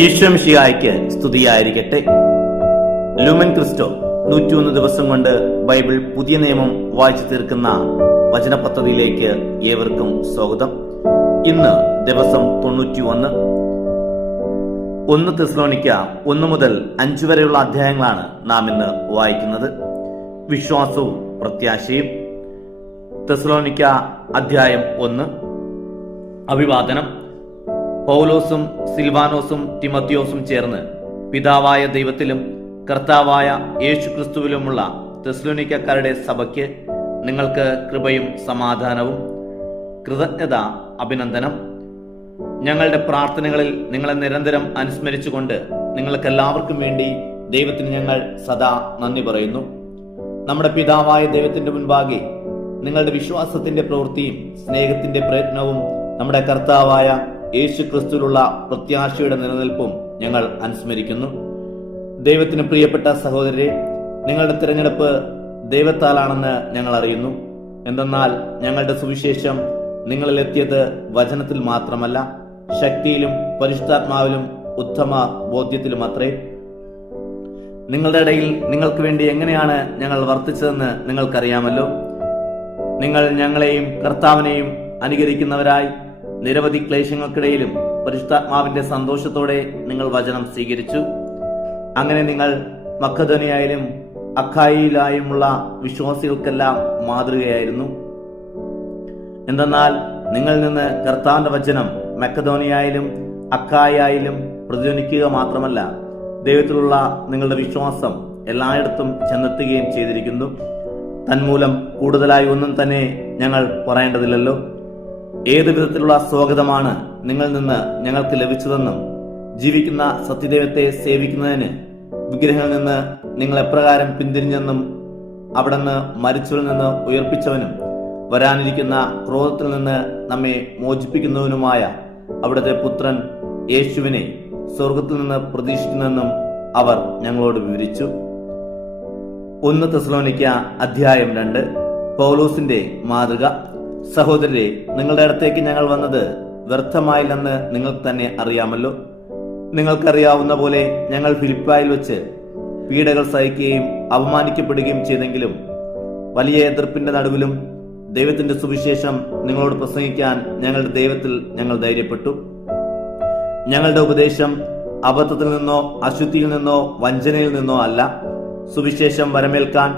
ഈശ്വംഷിയായ്ക്ക് സ്തുതിയായിരിക്കട്ടെ. Lumen Cristo 101 ദിവസം കൊണ്ട് ബൈബിൾ പുതിയ നിയമം വായിച്ചു തീർക്കുന്ന വചന പദ്ധതിയിലേക്ക് ഏവർക്കും സ്വാഗതം. ഇന്ന് ദിവസം 91. 1 തെസ്സലോനിക്ക 1 മുതൽ 5 വരെയുള്ള അധ്യായങ്ങളാണ് നാം ഇന്ന് വായിക്കുന്നത്. വിശ്വാസവും പ്രത്യാശയും. തെസ്സലോനിക്ക അധ്യായം 1. അഭിവാദനം. പൗലോസും സിൽവാനോസും തിമോത്തിയോസും ചേർന്ന് പിതാവായ ദൈവത്തിലും കർത്താവായ യേശുക്രിസ്തുവിലുമുള്ള തെസ്സലോനിക്കക്കാരുടെ സഭയ്ക്ക് നിങ്ങൾക്ക് കൃപയും സമാധാനവും. കൃതജ്ഞത, അഭിനന്ദനം. ഞങ്ങളുടെ പ്രാർത്ഥനകളിൽ നിങ്ങളെ നിരന്തരം അനുസ്മരിച്ചുകൊണ്ട് നിങ്ങൾക്കെല്ലാവർക്കും വേണ്ടി ദൈവത്തിന് ഞങ്ങൾ സദാ നന്ദി പറയുന്നു. നമ്മുടെ പിതാവായ ദൈവത്തിന്റെ മുൻപാകെ നിങ്ങളുടെ വിശ്വാസത്തിന്റെ പ്രവൃത്തിയും സ്നേഹത്തിന്റെ പ്രയത്നവും നമ്മുടെ കർത്താവായ യേശു ക്രിസ്തുവിലുള്ള പ്രത്യാശയുടെ നിലനിൽപ്പും ഞങ്ങൾ അനുസ്മരിക്കുന്നു. ദൈവത്തിന് പ്രിയപ്പെട്ട സഹോദരരെ, നിങ്ങളുടെ തിരഞ്ഞെടുപ്പ് ദൈവത്താലാണെന്ന് ഞങ്ങൾ അറിയുന്നു. എന്തെന്നാൽ ഞങ്ങളുടെ സുവിശേഷം നിങ്ങളിലെത്തിയത് വചനത്തിൽ മാത്രമല്ല, ശക്തിയിലും പരിശുദ്ധാത്മാവിലും ഉത്തമ ബോധ്യത്തിലുമത്രേ. നിങ്ങളുടെ ഇടയിൽ നിങ്ങൾക്ക് വേണ്ടി എങ്ങനെയാണ് ഞങ്ങൾ വർത്തിച്ചതെന്ന് നിങ്ങൾക്കറിയാമല്ലോ. നിങ്ങൾ ഞങ്ങളെയും കർത്താവിനെയും അനുകരിക്കുന്നവരായി നിരവധി ക്ലേശങ്ങൾക്കിടയിലും പരിശുദ്ധാത്മാവിന്റെ സന്തോഷത്തോടെ നിങ്ങൾ വചനം സ്വീകരിച്ചു. അങ്ങനെ നിങ്ങൾ മക്കദോനിയയിലും അഖായിയിലായുമുള്ള വിശ്വാസികൾക്കെല്ലാം മാതൃകയായിരുന്നു. എന്തെന്നാൽ നിങ്ങളിൽ നിന്ന് കർത്താവിന്റെ വചനം മക്കദോനിയയിലും അഖായിയിലും പ്രതിധ്വനിക്കുക മാത്രമല്ല, ദൈവത്തിലുള്ള നിങ്ങളുടെ വിശ്വാസം എല്ലായിടത്തും ചെന്നെത്തുകയും ചെയ്തിരിക്കുന്നു. തന്മൂലം കൂടുതലായി ഒന്നും തന്നെ ഞങ്ങൾ പറയേണ്ടതില്ലല്ലോ. ഏതു വിധത്തിലുള്ള സ്വാഗതമാണ് നിങ്ങളിൽ നിന്ന് ഞങ്ങൾക്ക് ലഭിച്ചതെന്നും ജീവിക്കുന്ന സത്യദൈവത്തെ സേവിക്കുന്നതിന് വിഗ്രഹങ്ങളിൽ നിന്ന് നിങ്ങൾ എപ്രകാരം പിന്തിരിഞ്ഞെന്നും അവിടുന്ന് മരിച്ചവരിൽ നിന്ന് ഉയർപ്പിച്ചവനും വരാനിരിക്കുന്ന ക്രോധത്തിൽ നിന്ന് നമ്മെ മോചിപ്പിക്കുന്നവനുമായ അവിടുത്തെ പുത്രൻ യേശുവിനെ സ്വർഗത്തിൽ നിന്ന് പ്രതീക്ഷിക്കുന്നെന്നും അവർ ഞങ്ങളോട് വിവരിച്ചു. 1 തെസ്സലോനിക്ക അധ്യായം 2. പൗലോസിന്റെ മാതൃക. സഹോദരരെ, നിങ്ങളുടെ അടുത്തേക്ക് ഞങ്ങൾ വന്നത് വ്യർത്ഥമായില്ലെന്ന് നിങ്ങൾക്ക് തന്നെ അറിയാമല്ലോ. നിങ്ങൾക്കറിയാവുന്ന പോലെ ഞങ്ങൾ ഫിലിപ്പായിൽ വെച്ച് പീഡകൾ സഹിക്കുകയും അപമാനിക്കപ്പെടുകയും ചെയ്തെങ്കിലും വലിയ എതിർപ്പിന്റെ നടുവിലും ദൈവത്തിന്റെ സുവിശേഷം നിങ്ങളോട് പ്രസംഗിക്കാൻ ഞങ്ങളുടെ ദൈവത്തിൽ ഞങ്ങൾ ധൈര്യപ്പെട്ടു. ഞങ്ങളുടെ ഉപദേശം അബദ്ധത്തിൽ നിന്നോ അശുദ്ധിയിൽ നിന്നോ വഞ്ചനയിൽ നിന്നോ അല്ല. സുവിശേഷം വരമേൽക്കാൻ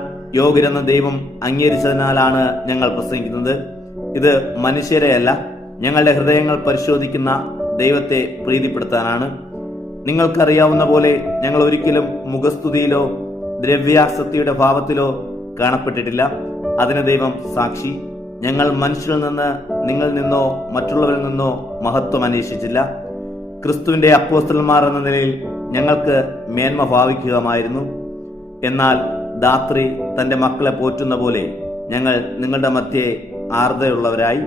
യോഗ്യരെന്ന ദൈവം അംഗീകരിച്ചതിനാലാണ് ഞങ്ങൾ പ്രസംഗിക്കുന്നത്. ഇത് മനുഷ്യരെയല്ല, ഞങ്ങളുടെ ഹൃദയങ്ങൾ പരിശോധിക്കുന്ന ദൈവത്തെ പ്രീതിപ്പെടുത്താനാണ്. നിങ്ങൾക്കറിയാവുന്ന പോലെ ഞങ്ങൾ ഒരിക്കലും മുഖസ്തുതിയിലോ ദ്രവ്യാസക്തിയുടെ ഭാവത്തിലോ കാണപ്പെട്ടിട്ടില്ല. അതിന് ദൈവം സാക്ഷി. ഞങ്ങൾ മനുഷ്യരിൽ നിന്ന്, നിങ്ങളിൽ നിന്നോ മറ്റുള്ളവരിൽ നിന്നോ മഹത്വം അന്വേഷിച്ചില്ല. ക്രിസ്തുവിന്റെ അപ്പോസ്തലന്മാർ എന്ന നിലയിൽ ഞങ്ങൾക്ക് മേന്മ ഭാവിക്കുകയായിരുന്നു. എന്നാൽ ധാത്രി തന്റെ മക്കളെ പോറ്റുന്ന പോലെ ഞങ്ങൾ നിങ്ങളുടെ മധ്യേ ആർദ്രതയുള്ളവരായി.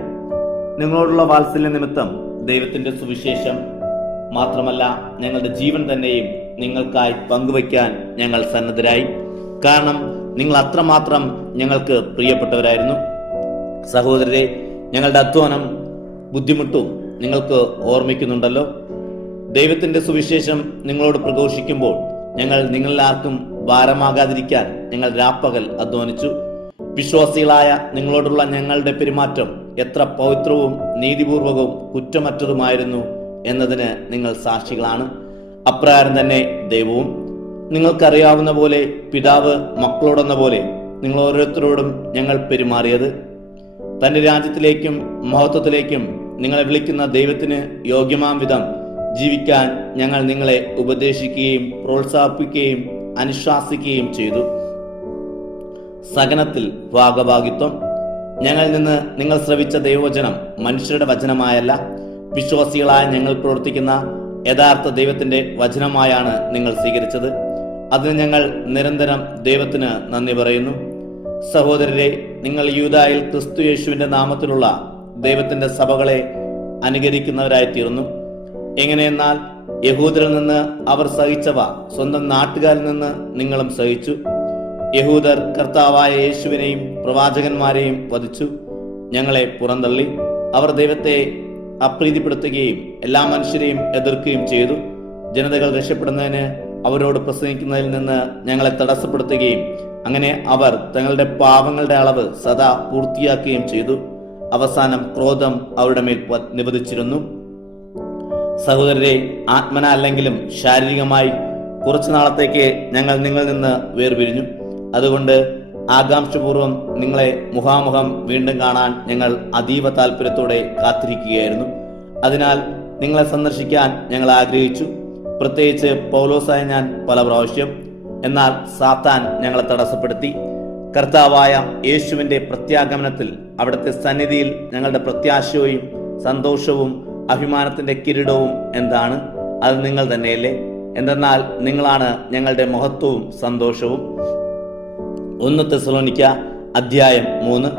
നിങ്ങളോടുള്ള വാത്സല്യ നിമിത്തം ദൈവത്തിന്റെ സുവിശേഷം മാത്രമല്ല, ഞങ്ങളുടെ ജീവൻ തന്നെയും നിങ്ങൾക്കായി പങ്കുവയ്ക്കാൻ ഞങ്ങൾ സന്നദ്ധരായി. കാരണം നിങ്ങൾ അത്രമാത്രം ഞങ്ങൾക്ക് പ്രിയപ്പെട്ടവരായിരുന്നു. സഹോദരരെ, ഞങ്ങളുടെ അധ്വാനം ബുദ്ധിമുട്ടും നിങ്ങൾക്ക് ഓർമ്മിക്കുന്നുണ്ടല്ലോ. ദൈവത്തിന്റെ സുവിശേഷം നിങ്ങളോട് പ്രഘോഷിക്കുമ്പോൾ ഞങ്ങൾ നിങ്ങളിലാർക്കും ഭാരമാകാതിരിക്കാൻ ഞങ്ങൾ രാപ്പകൽ അധ്വാനിച്ചു. വിശ്വാസികളായ നിങ്ങളോടുള്ള ഞങ്ങളുടെ പെരുമാറ്റം എത്ര പവിത്രവും നീതിപൂർവകവും കുറ്റമറ്റതുമായിരുന്നു എന്നതിന് നിങ്ങൾ സാക്ഷികളാണ്. അപ്രകാരം തന്നെ ദൈവവും. നിങ്ങൾക്കറിയാവുന്ന പോലെ പിതാവ് മക്കളോടെന്ന പോലെ നിങ്ങൾ ഓരോരുത്തരോടും ഞങ്ങൾ പെരുമാറിയത്. തന്റെ രാജ്യത്തിലേക്കും മഹത്വത്തിലേക്കും നിങ്ങളെ വിളിക്കുന്ന ദൈവത്തിന് യോഗ്യമാം വിധം ജീവിക്കാൻ ഞങ്ങൾ നിങ്ങളെ ഉപദേശിക്കുകയും പ്രോത്സാഹിപ്പിക്കുകയും അനുശാസിക്കുകയും ചെയ്തു. സഹനത്തിൽ ഭാഗഭാഗിത്വം. ഞങ്ങളിൽ നിന്ന് നിങ്ങൾ ശ്രവിച്ച ദൈവവചനം മനുഷ്യരുടെ വചനമായല്ല, വിശ്വാസികളായ ഞങ്ങൾ പ്രവർത്തിക്കുന്ന യഥാർത്ഥ ദൈവത്തിന്റെ വചനമായാണ് നിങ്ങൾ സ്വീകരിച്ചത്. അതിന് ഞങ്ങൾ നിരന്തരം ദൈവത്തിന് നന്ദി പറയുന്നു. സഹോദരരെ, നിങ്ങൾ യൂദായിൽ ക്രിസ്തു യേശുവിന്റെ നാമത്തിലുള്ള ദൈവത്തിന്റെ സഭകളെ അനുകരിക്കുന്നവരായി തീർന്നു. എങ്ങനെയെന്നാൽ യഹൂദരിൽ നിന്ന് അവർ സഹിച്ചവ സ്വന്തം നാട്ടുകാരിൽ നിന്ന് നിങ്ങളും സഹിച്ചു. യഹൂദർ കർത്താവായ യേശുവിനെയും പ്രവാചകന്മാരെയും വധിച്ചു, ഞങ്ങളെ പുറന്തള്ളി. അവർ ദൈവത്തെ അപ്രീതിപ്പെടുത്തുകയും എല്ലാ മനുഷ്യരെയും എതിർക്കുകയും ചെയ്തു. ജനതകൾ രക്ഷപ്പെടുന്നതിന് അവരോട് പ്രസംഗിക്കുന്നതിൽ നിന്ന് ഞങ്ങളെ തടസ്സപ്പെടുത്തുകയും അങ്ങനെ അവർ തങ്ങളുടെ പാപങ്ങളുടെ അളവ് സദാ പൂർത്തിയാക്കുകയും ചെയ്തു. അവസാനം ക്രോധം അവരുടെ മേൽ നിപതിച്ചിരുന്നു. സഹോദരരെ, ആത്മന അല്ലെങ്കിലും ശാരീരികമായി കുറച്ചു നാളത്തേക്ക് ഞങ്ങൾ നിങ്ങളിൽ നിന്ന് വേർപിരിഞ്ഞു. അതുകൊണ്ട് ആകാംക്ഷപൂർവ്വം നിങ്ങളെ മുഖാമുഖം വീണ്ടും കാണാൻ ഞങ്ങൾ അതീവ താല്പര്യത്തോടെ കാത്തിരിക്കുകയായിരുന്നു. അതിനാൽ നിങ്ങളെ സന്ദർശിക്കാൻ ഞങ്ങൾ ആഗ്രഹിച്ചു, പ്രത്യേകിച്ച് പൗലോസായ ഞാൻ പല പ്രാവശ്യം. എന്നാൽ സാത്താൻ ഞങ്ങളെ തടസ്സപ്പെടുത്തി. കർത്താവായ യേശുവിന്റെ പ്രത്യാഗമനത്തിൽ അവിടുത്തെ സന്നിധിയിൽ ഞങ്ങളുടെ പ്രത്യാശയും സന്തോഷവും അഭിമാനത്തിന്റെ കിരീടവും എന്താണ്? അത് നിങ്ങൾ തന്നെയല്ലേ? എന്തെന്നാൽ നിങ്ങളാണ് ഞങ്ങളുടെ മഹത്വവും സന്തോഷവും. 1 തെസ്സലോനിക്ക അധ്യായം 3.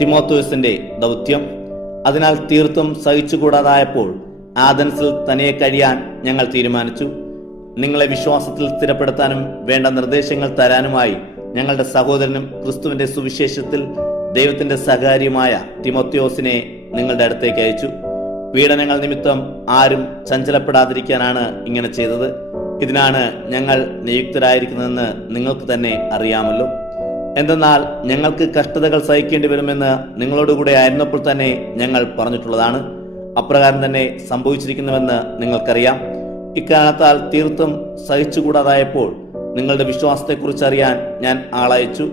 തിമോഥെയോസിന്റെ ദൗത്യം. അതിനാൽ തീർത്തും സഹിച്ചുകൂടാതായപ്പോൾ ആഥൻസിൽ തനിയെ കഴിയാൻ ഞങ്ങൾ തീരുമാനിച്ചു. നിങ്ങളെ വിശ്വാസത്തിൽ സ്ഥിരപ്പെടുത്താനും വേണ്ട നിർദ്ദേശങ്ങൾ തരാനുമായി ഞങ്ങളുടെ സഹോദരനും ക്രിസ്തുവിന്റെ സുവിശേഷത്തിൽ ദൈവത്തിന്റെ സഹകാരിയുമായ തിമോഥെയോസിനെ നിങ്ങളുടെ അടുത്തേക്ക് അയച്ചു. പീഡനങ്ങൾ നിമിത്തം ആരും ചഞ്ചലപ്പെടാതിരിക്കാനാണ് ഇങ്ങനെ ചെയ്തത്. ഇതിനാണ് ഞങ്ങൾ നിയുക്തരായിരിക്കുന്നതെന്ന് നിങ്ങൾക്ക് തന്നെ അറിയാമല്ലോ. എന്തെന്നാൽ ഞങ്ങൾക്ക് കഷ്ടതകൾ സഹിക്കേണ്ടി വരുമെന്ന് നിങ്ങളോടുകൂടെ ആയിരുന്നപ്പോൾ തന്നെ ഞങ്ങൾ പറഞ്ഞിട്ടുള്ളതാണ്. അപ്രകാരം തന്നെ സംഭവിച്ചിരിക്കുന്നുവെന്ന് നിങ്ങൾക്കറിയാം. ഇക്കാരണത്താൽ തീർത്തും സഹിച്ചുകൂടാതായപ്പോൾ നിങ്ങളുടെ വിശ്വാസത്തെക്കുറിച്ച് അറിയാൻ ഞാൻ ആളയച്ചു.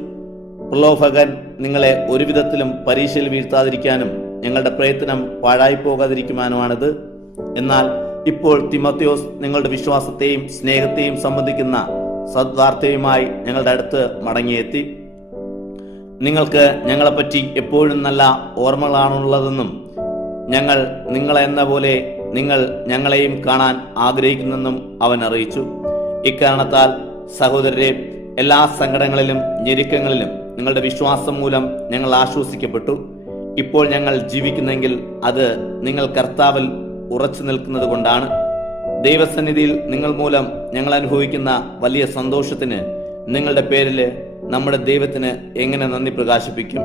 പ്രലോഭകൻ നിങ്ങളെ ഒരുവിധത്തിലും പരീക്ഷയിൽ വീഴ്ത്താതിരിക്കാനും ഞങ്ങളുടെ പ്രയത്നം പാഴായി പോകാതിരിക്കുവാനുമാണിത്. എന്നാൽ ഇപ്പോൾ തിമോഥെയോസ് നിങ്ങളുടെ വിശ്വാസത്തെയും സ്നേഹത്തെയും സംബന്ധിക്കുന്ന സദ്വാർത്തയുമായി ഞങ്ങളുടെ അടുത്ത് മടങ്ങിയെത്തി. നിങ്ങൾക്ക് ഞങ്ങളെപ്പറ്റി എപ്പോഴും നല്ല ഓർമ്മകളാണുള്ളതെന്നും ഞങ്ങൾ നിങ്ങളെന്ന പോലെ നിങ്ങൾ ഞങ്ങളെയും കാണാൻ ആഗ്രഹിക്കുന്നെന്നും അവൻ അറിയിച്ചു. ഇക്കാരണത്താൽ സഹോദരരെ, എല്ലാ സങ്കടങ്ങളിലും ഞെരുക്കങ്ങളിലും നിങ്ങളുടെ വിശ്വാസം മൂലം ഞങ്ങൾ ആശ്വസിക്കപ്പെട്ടു. ഇപ്പോൾ ഞങ്ങൾ ജീവിക്കുന്നെങ്കിൽ അത് നിങ്ങൾ കർത്താവിൽ ഉറച്ചു നിൽക്കുന്നത് കൊണ്ടാണ്. ദൈവസന്നിധിയിൽ നിങ്ങൾ മൂലം ഞങ്ങൾ അനുഭവിക്കുന്ന വലിയ സന്തോഷത്തിന് നിങ്ങളുടെ പേരിൽ നമ്മുടെ ദൈവത്തിന് എങ്ങനെ നന്ദി പ്രകാശിപ്പിക്കും?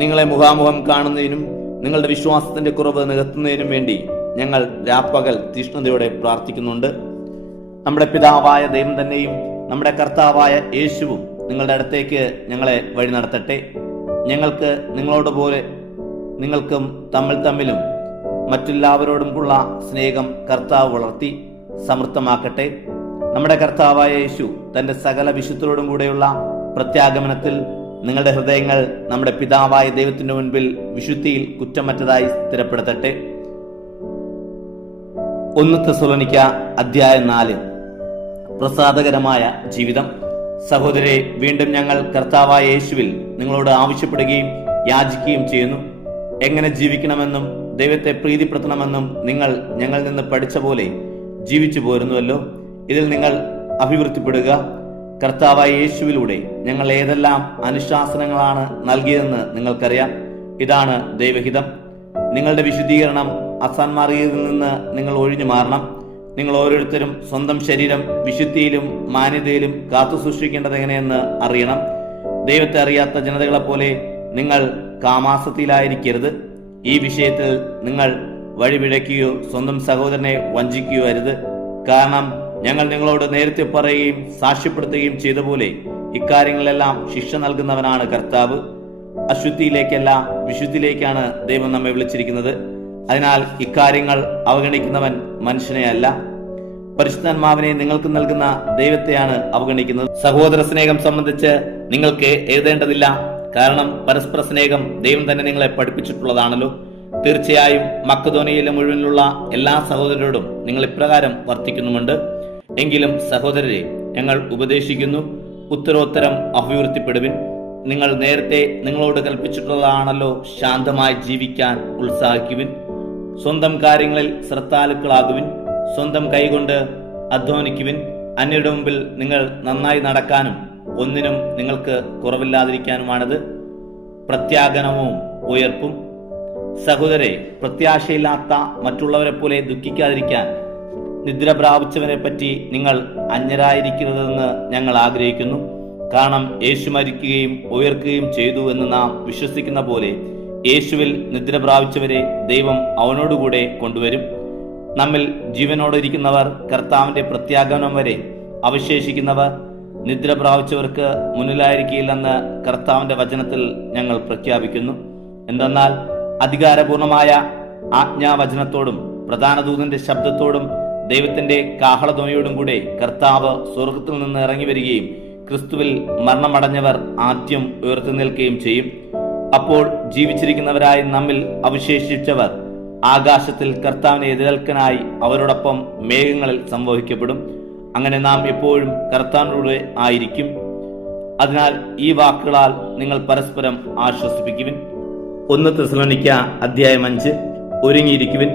നിങ്ങളെ മുഖാമുഖം കാണുന്നതിനും നിങ്ങളുടെ വിശ്വാസത്തിന്റെ കുറവ് നികത്തുന്നതിനും വേണ്ടി ഞങ്ങൾ രാപ്പകൽ തീഷ്ണതയോടെ പ്രാർത്ഥിക്കുന്നുണ്ട്. നമ്മുടെ പിതാവായ ദൈവം തന്നെയും നമ്മുടെ കർത്താവായ യേശുവും നിങ്ങളുടെ അടുത്തേക്ക് ഞങ്ങളെ വഴി നടത്തട്ടെ. ഞങ്ങൾക്ക് നിങ്ങളോടുപോലെ നിങ്ങൾക്കും തമ്മിലും മറ്റെല്ലാവരോടുമുള്ള സ്നേഹം കർത്താവ് വളർത്തി സമൃദ്ധമാക്കട്ടെ. നമ്മുടെ കർത്താവായ യേശു തന്റെ സകല വിശുദ്ധരോടും കൂടെയുള്ള പ്രത്യാഗമനത്തിൽ നിങ്ങളുടെ ഹൃദയങ്ങൾ നമ്മുടെ പിതാവായ ദൈവത്തിന്റെ മുൻപിൽ വിശുദ്ധിയിൽ കുറ്റമറ്റതായി സ്ഥിരപ്പെടുത്തട്ടെ. 1 തെസ്സലോനിക്ക അധ്യായം 4. പ്രസാദകരമായ ജീവിതം. സഹോദരരെ, വീണ്ടും ഞങ്ങൾ കർത്താവായ യേശുവിൽ നിങ്ങളോട് ആവശ്യപ്പെടുകയും യാചിക്കുകയും ചെയ്യുന്നു. എങ്ങനെ ജീവിക്കണമെന്നും ദൈവത്തെ പ്രീതിപ്പെടുത്തണമെന്നും നിങ്ങൾ ഞങ്ങളിൽ നിന്ന് പഠിച്ച പോലെ ജീവിച്ചു പോരുന്നുവല്ലോ. ഇതിൽ നിങ്ങൾ അഭിവൃദ്ധിപ്പെടുക. കർത്താവായ യേശുവിലൂടെ ഞങ്ങൾ ഏതെല്ലാം അനുശാസനങ്ങളാണ് നൽകിയതെന്ന് നിങ്ങൾക്കറിയാം. ഇതാണ് ദൈവഹിതം. നിങ്ങളുടെ വിശുദ്ധീകരണം അസാന്മാർഗത്തിൽ നിന്ന് നിങ്ങൾ ഒഴിഞ്ഞു മാറണം. നിങ്ങൾ ഓരോരുത്തരും സ്വന്തം ശരീരം വിശുദ്ധിയിലും മാന്യതയിലും കാത്തു സൂക്ഷിക്കേണ്ടത് എങ്ങനെയെന്ന് അറിയണം. ദൈവത്തെ അറിയാത്ത ജനതകളെപ്പോലെ നിങ്ങൾ കാമാസക്തിയിലായിരിക്കരുത്. ഈ വിഷയത്തിൽ നിങ്ങൾ വഴിപിഴയ്ക്കുകയോ സ്വന്തം സഹോദരനെ വഞ്ചിക്കുകയോ അരുത്. കാരണം ഞങ്ങൾ നിങ്ങളോട് നേരത്തെ പറയുകയും സാക്ഷ്യപ്പെടുത്തുകയും ചെയ്ത പോലെ ഇക്കാര്യങ്ങളെല്ലാം ശിക്ഷ നൽകുന്നവനാണ് കർത്താവ്. അശുദ്ധിയിലേക്കല്ല, വിശുദ്ധിയിലേക്കാണ് ദൈവം നമ്മെ വിളിച്ചിരിക്കുന്നത്. അതിനാൽ ഇക്കാര്യങ്ങൾ അവഗണിക്കുന്നവൻ മനുഷ്യനെ അല്ല, പരിശുദ്ധാത്മാവിനെ നിങ്ങൾക്ക് നൽകുന്ന ദൈവത്തെയാണ് അവഗണിക്കുന്നത്. സഹോദര സ്നേഹം സംബന്ധിച്ച് നിങ്ങൾക്ക് എഴുതേണ്ടതില്ല. കാരണം പരസ്പര സ്നേഹം ദൈവം തന്നെ നിങ്ങളെ പഠിപ്പിച്ചിട്ടുള്ളതാണല്ലോ. തീർച്ചയായും മക്കദോനിയയിലെ മുഴുവനുള്ള എല്ലാ സഹോദരരോടും നിങ്ങൾ ഇപ്രകാരം വർത്തിക്കുന്നുമുണ്ട്. എങ്കിലും സഹോദരരെ, ഞങ്ങൾ ഉപദേശിക്കുന്നു, ഉത്തരോത്തരം അഭിവൃദ്ധിപ്പെടുവിൻ. നിങ്ങൾ നേരത്തെ നിങ്ങളോട് കൽപ്പിച്ചിട്ടുള്ളതാണല്ലോ ശാന്തമായി ജീവിക്കാൻ ഉത്സാഹിക്കുവിൻ. സ്വന്തം കാര്യങ്ങളിൽ ശ്രദ്ധാലുക്കളാകുവിൻ. സ്വന്തം കൈകൊണ്ട് അധ്വാനിക്കുവിൻ. അന്യരുടെ മുമ്പിൽ നിങ്ങൾ നന്നായി നടക്കാനും ഒന്നിനും നിങ്ങൾക്ക് കുറവില്ലാതിരിക്കാനുമാണിത്. പ്രത്യാഗമനവും ഉയർപ്പും. സഹോദരെ, പ്രത്യാശയില്ലാത്ത മറ്റുള്ളവരെ പോലെ ദുഃഖിക്കാതിരിക്കാൻ നിദ്ര പ്രാപിച്ചവരെ പറ്റി നിങ്ങൾ അന്യരായിരിക്കരുതെന്ന് ഞങ്ങൾ ആഗ്രഹിക്കുന്നു. കാരണം യേശു മരിക്കുകയും ഉയർക്കുകയും ചെയ്തു എന്ന് നാം വിശ്വസിക്കുന്ന പോലെ യേശുവിൽ നിദ്ര പ്രാപിച്ചവരെ ദൈവം അവനോടുകൂടെ കൊണ്ടുവരും. നമ്മിൽ ജീവനോടെ ഇരിക്കുന്നവർ കർത്താവിന്റെ പ്രത്യാഗമനം വരെ അവശേഷിക്കുന്നവർ നിദ്ര പ്രാപിച്ചവർക്ക് മുന്നിലായിരിക്കില്ലെന്ന് കർത്താവിന്റെ വചനത്തിൽ ഞങ്ങൾ പ്രഖ്യാപിക്കുന്നു. എന്തെന്നാൽ അധികാരപൂർണമായ ആജ്ഞാവചനത്തോടും പ്രധാന ദൂതന്റെ ശബ്ദത്തോടും ദൈവത്തിന്റെ കാഹളധ്വനിയോടും കൂടെ കർത്താവ് സ്വർഗത്തിൽ നിന്ന് ഇറങ്ങി വരികയും ക്രിസ്തുവിൽ മരണമടഞ്ഞവർ ആദ്യം ഉയർത്തുനിൽക്കുകയും ചെയ്യും. അപ്പോൾ ജീവിച്ചിരിക്കുന്നവരായി നമ്മിൽ അവശേഷിച്ചവർ ആകാശത്തിൽ കർത്താവിനെ എതിരേൽക്കാനായി അവരോടൊപ്പം മേഘങ്ങളിൽ സംവഹിക്കപ്പെടും. അങ്ങനെ നാം എപ്പോഴും കർത്താവിനോട് ആയിരിക്കും. അതിനാൽ ഈ വാക്കുകളാൽ നിങ്ങൾ പരസ്പരം ആശ്വസിപ്പിക്കുവിൻ. 1 തെസ്സലോനിക്ക അധ്യായം 5. ഒരുങ്ങിയിരിക്കുവിൻ.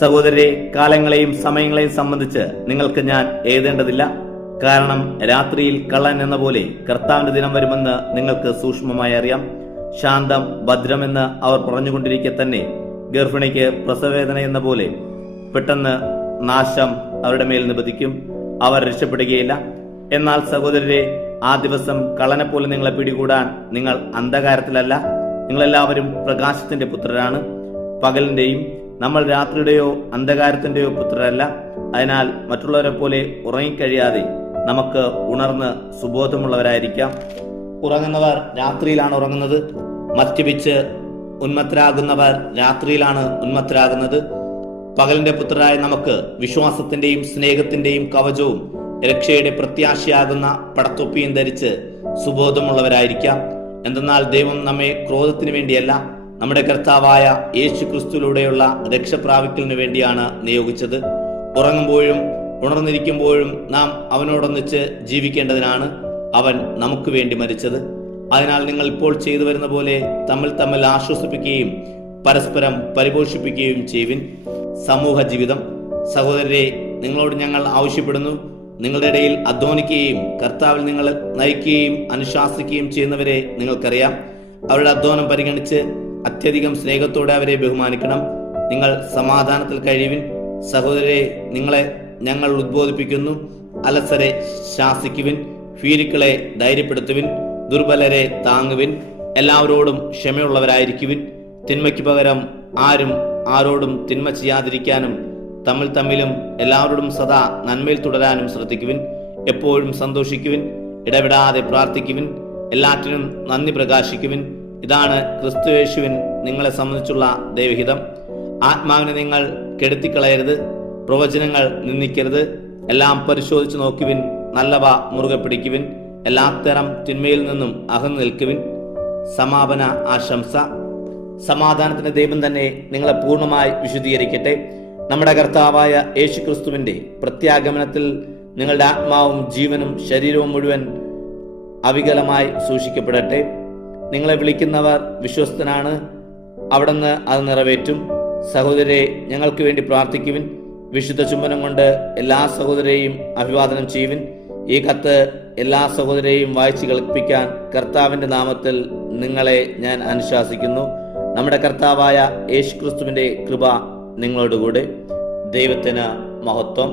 സഹോദരരെ, കാലങ്ങളെയും സമയങ്ങളെയും സംബന്ധിച്ച് നിങ്ങൾക്ക് ഞാൻ എഴുതേണ്ടതില്ല. കാരണം രാത്രിയിൽ കള്ളൻ എന്ന പോലെ കർത്താവിന്റെ ദിനം വരുമെന്ന് നിങ്ങൾക്ക് സൂക്ഷ്മമായി അറിയാം. ശാന്തം ഭദ്രമെന്ന് അവർ പറഞ്ഞുകൊണ്ടിരിക്കെ തന്നെ ഗർഭിണിക്ക് പ്രസവവേദന എന്ന പോലെ പെട്ടെന്ന് നാശം അവരുടെ മേൽ നിപതിക്കും. അവർ രക്ഷപ്പെടുകയില്ല. എന്നാൽ സഹോദരരെ, ആ ദിവസം കള്ളനെ പോലെ നിങ്ങളെ പിടികൂടാൻ നിങ്ങൾ അന്ധകാരത്തിലല്ല. നിങ്ങളെല്ലാവരും പ്രകാശത്തിന്റെ പുത്രരാണ്. പകലിന്റെയും നമ്മൾ രാത്രിയുടെയോ അന്ധകാരത്തിന്റെയോ പുത്രരല്ല. അതിനാൽ മറ്റുള്ളവരെ പോലെ ഉറങ്ങിക്കഴിയാതെ നമുക്ക് ഉണർന്ന് സുബോധമുള്ളവരായിരിക്കാം. ഉറങ്ങുന്നവർ രാത്രിയിലാണ് ഉറങ്ങുന്നത്. മദ്യപിച്ച് ഉന്മത്തരാകുന്നവർ രാത്രിയിലാണ് ഉന്മത്തരാകുന്നത്. പകലിന്റെ പുത്രരായ നമുക്ക് വിശ്വാസത്തിന്റെയും സ്നേഹത്തിന്റെയും കവചവും രക്ഷയുടെ പ്രത്യാശയാകുന്ന പടത്തൊപ്പിയും ധരിച്ച് സുബോധമുള്ളവരായിരിക്കാം. എന്തെന്നാൽ ദൈവം നമ്മെ ക്രോധത്തിന് വേണ്ടിയല്ല, നമ്മുടെ കർത്താവായ യേശു ക്രിസ്തുവിലൂടെയുള്ള രക്ഷപ്രാപിക്കലിനു വേണ്ടിയാണ് നിയോഗിച്ചത്. ഉറങ്ങുമ്പോഴും ഉണർന്നിരിക്കുമ്പോഴും നാം അവനോടൊന്നിച്ച് ജീവിക്കേണ്ടതിനാണ് അവൻ നമുക്ക് വേണ്ടി മരിച്ചത്. അതിനാൽ നിങ്ങൾ ഇപ്പോൾ ചെയ്തു വരുന്ന പോലെ തമ്മിൽ ആശ്വസിപ്പിക്കുകയും പരസ്പരം പരിപോഷിപ്പിക്കുകയും ചെയ്യുവിൻ. സമൂഹ ജീവിതം. സഹോദരരെ, നിങ്ങളോട് ഞങ്ങൾ ആവശ്യപ്പെടുന്നു, നിങ്ങളുടെ ഇടയിൽ അധ്വാനിക്കുകയും കർത്താവിൽ നിങ്ങൾ നയിക്കുകയും അനുശാസിക്കുകയും ചെയ്യുന്നവരെ നിങ്ങൾക്കറിയാം. അവരുടെ അധ്വാനം പരിഗണിച്ച് അത്യധികം സ്നേഹത്തോടെ അവരെ ബഹുമാനിക്കണം. നിങ്ങൾ സമാധാനത്തിൽ കഴിയുവിൻ. സഹോദരരെ, നിങ്ങളെ ഞങ്ങൾ ഉദ്ബോധിപ്പിക്കുന്നു. അലസരെ ശാസിക്കുവിൻ, ഭീരുക്കളെ ധൈര്യപ്പെടുത്തുവിൻ, ദുർബലരെ താങ്ങുവിൻ. എല്ലാവരോടും ക്ഷമയുള്ളവരായിരിക്കുവിൻ. തിന്മയ്ക്ക് പകരം ആരോടും തിന്മ ചെയ്യാതിരിക്കാനും തമ്മിലും എല്ലാവരോടും സദാ നന്മയിൽ തുടരാനും ശ്രദ്ധിക്കുവിൻ. എപ്പോഴും സന്തോഷിക്കുവിൻ, ഇടവിടാതെ പ്രാർത്ഥിക്കുവിൻ, എല്ലാറ്റിനും നന്ദി പ്രകാശിക്കുവിൻ. ഇതാണ് ക്രിസ്തുയേശുവിൻ നിങ്ങളെ സംബന്ധിച്ചുള്ള ദൈവഹിതം. ആത്മാവിനെ നിങ്ങൾ കെടുത്തിക്കളയരുത്, പ്രവചനങ്ങൾ നിന്ദിക്കരുത്. എല്ലാം പരിശോധിച്ചു നോക്കുവിൻ, നല്ലവ മുറുകെ പിടിക്കുവിൻ, എല്ലാത്തരം തിന്മയിൽ നിന്നും അകന്നു നിൽക്കുവിൻ. സമാപന ആശംസ. സമാധാനത്തിന്റെ ദൈവം തന്നെ നിങ്ങളെ പൂർണ്ണമായി വിശുദ്ധീകരിക്കട്ടെ. നമ്മുടെ കർത്താവായ യേശു ക്രിസ്തുവിന്റെ പ്രത്യാഗമനത്തിൽ നിങ്ങളുടെ ആത്മാവും ജീവനും ശരീരവും മുഴുവൻ അവികലമായി സൂക്ഷിക്കപ്പെടട്ടെ. നിങ്ങളെ വിളിക്കുന്നവർ വിശ്വസ്തനാണ്, അവിടുന്ന് അത് നിറവേറ്റും. സഹോദരരെ, ഞങ്ങൾക്ക് വേണ്ടി പ്രാർത്ഥിക്കുവിൻ. വിശുദ്ധ ചുംബനം കൊണ്ട് എല്ലാ സഹോദരെയും അഭിവാദനം ചെയ്യുവിൻ. ഈ കത്ത് എല്ലാ സഹോദരെയും വായിച്ചു കേൾപ്പിക്കാൻ കർത്താവിന്റെ നാമത്തിൽ നിങ്ങളെ ഞാൻ അനുശാസിക്കുന്നു. നമ്മുടെ കർത്താവായ യേശു ക്രിസ്തുവിന്റെ കൃപ നിങ്ങളോടുകൂടെ. ദൈവത്തിന് മഹത്വം.